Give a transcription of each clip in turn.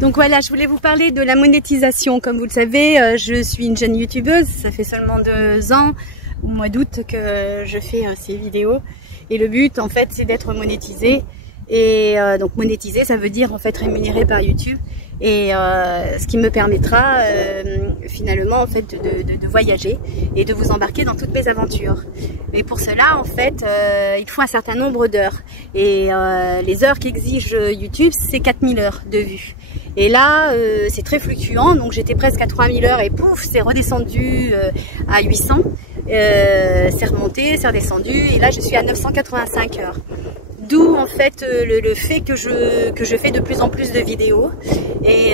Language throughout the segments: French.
Donc voilà, je voulais vous parler de la monétisation. Comme vous le savez, je suis une jeune youtubeuse, ça fait seulement 2 ans, au mois d'août, que je fais ces vidéos. Et le but, en fait, c'est d'être monétisée. Et donc monétiser, ça veut dire en fait rémunéré par YouTube. Et ce qui me permettra finalement en fait de voyager et de vous embarquer dans toutes mes aventures. Mais pour cela, en fait, il faut un certain nombre d'heures. Et les heures qu'exige YouTube, c'est 4000 heures de vue. Et là, c'est très fluctuant. Donc j'étais presque à 3000 heures et pouf, c'est redescendu à 800. C'est remonté, c'est redescendu. Et là, je suis à 985 heures. D'où en fait le fait que je fais de plus en plus de vidéos et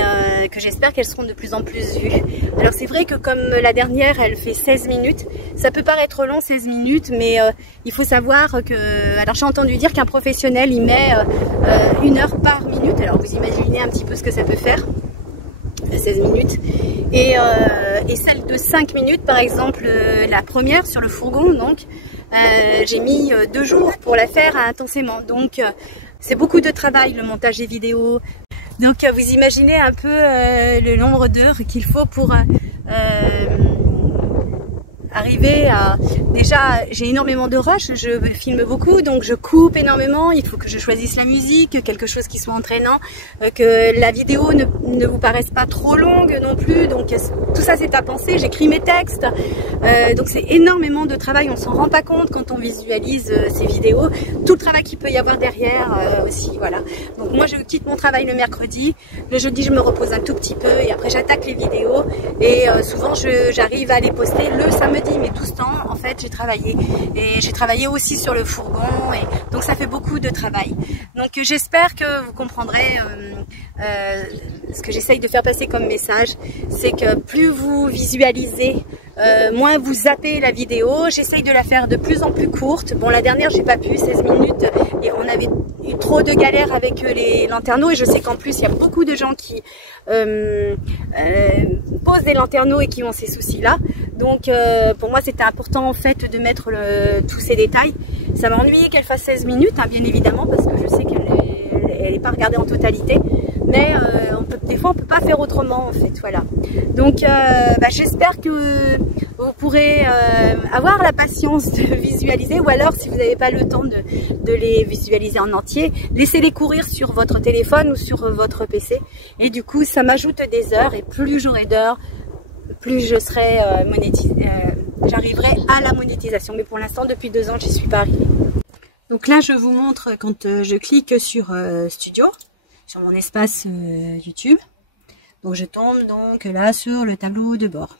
que j'espère qu'elles seront de plus en plus vues. Alors c'est vrai que comme la dernière elle fait 16 minutes, ça peut paraître long 16 minutes, mais il faut savoir que... Alors j'ai entendu dire qu'un professionnel il met 1 heure par minute, alors vous imaginez un petit peu ce que ça peut faire, 16 minutes. Et celle de 5 minutes par exemple, la première sur le fourgon donc, j'ai mis 2 jours pour la faire intensément, donc c'est beaucoup de travail le montage des vidéos. Donc vous imaginez un peu le nombre d'heures qu'il faut pour arriver à... Déjà j'ai énormément de rush, je filme beaucoup donc je coupe énormément, il faut que je choisisse la musique, quelque chose qui soit entraînant, que la vidéo ne vous paraisse pas trop longue non plus, donc tout ça c'est à penser, j'écris mes textes, donc c'est énormément de travail, on s'en rend pas compte quand on visualise ces vidéos, tout le travail qu'il peut y avoir derrière aussi, voilà. Donc moi je quitte mon travail le mercredi, le jeudi je me repose un tout petit peu et après j'attaque les vidéos et souvent j'arrive à les poster le samedi. Mais tout ce temps, en fait, j'ai travaillé. Et j'ai travaillé aussi sur le fourgon. Et donc, ça fait beaucoup de travail. Donc, j'espère que vous comprendrez ce que j'essaye de faire passer comme message. C'est que plus vous visualisez, moins vous zappez la vidéo. J'essaye de la faire de plus en plus courte. Bon, la dernière, j'ai pas pu, 16 minutes. Et on avait eu trop de galères avec les lanterneaux. Et je sais qu'en plus, il y a beaucoup de gens qui posent des lanterneaux et qui ont ces soucis-là. Donc pour moi c'était important en fait de mettre tous ces détails. Ça m'a ennuyé qu'elle fasse 16 minutes, hein, bien évidemment, parce que je sais qu'elle n'est pas regardée en totalité. Mais des fois on peut pas faire autrement en fait, voilà. Donc j'espère que vous pourrez avoir la patience de visualiser, ou alors si vous n'avez pas le temps de les visualiser en entier, laissez-les courir sur votre téléphone ou sur votre PC. Et du coup ça m'ajoute des heures, et plus j'aurai d'heures, plus je serai j'arriverai à la monétisation. Mais pour l'instant, depuis 2 ans, j'y suis pas arrivée. Donc là, je vous montre quand je clique sur Studio, sur mon espace YouTube. Donc je tombe donc là sur le tableau de bord.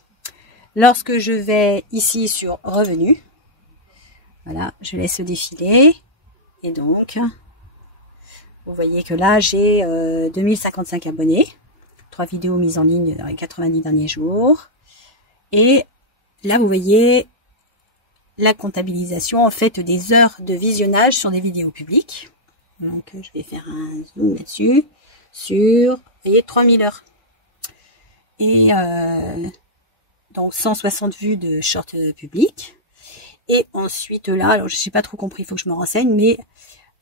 Lorsque je vais ici sur Revenus, voilà, je laisse défiler. Et donc, vous voyez que là, j'ai 2055 abonnés. 3 vidéos mises en ligne dans les 90 derniers jours. Et là, vous voyez la comptabilisation en fait des heures de visionnage sur des vidéos publiques. Donc, je vais faire un zoom là-dessus sur, vous voyez, 3000 heures. Et donc 160 vues de short public. Et ensuite là, alors je n'ai pas trop compris, il faut que je me renseigne, mais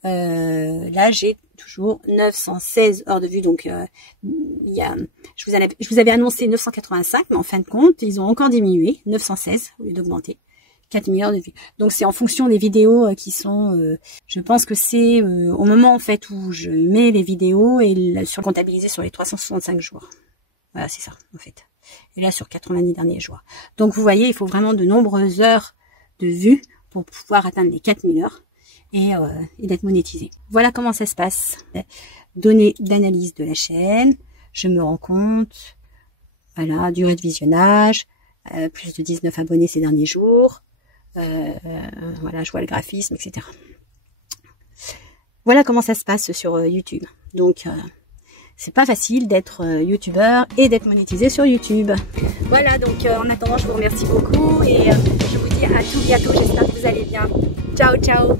là j'ai toujours 916 heures de vue. Donc je vous avais annoncé 985, mais en fin de compte ils ont encore diminué, 916 au lieu d'augmenter, 4000 heures de vue. Donc c'est en fonction des vidéos qui sont, je pense que c'est au moment en fait où je mets les vidéos et comptabilisé sur les 365 jours. Voilà, c'est ça en fait. Et là sur 90 derniers jours. Donc vous voyez, il faut vraiment de nombreuses heures de vue pour pouvoir atteindre les 4000 heures. Et d'être monétisé. Voilà comment ça se passe. Données d'analyse de la chaîne, je me rends compte, voilà, durée de visionnage, plus de 19 abonnés ces derniers jours, voilà, je vois le graphisme, etc. Voilà comment ça se passe sur YouTube. Donc, c'est pas facile d'être youtubeur et d'être monétisé sur YouTube. Voilà, donc en attendant, je vous remercie beaucoup et je vous dis à tout bientôt. J'espère que vous allez bien. Ciao, ciao.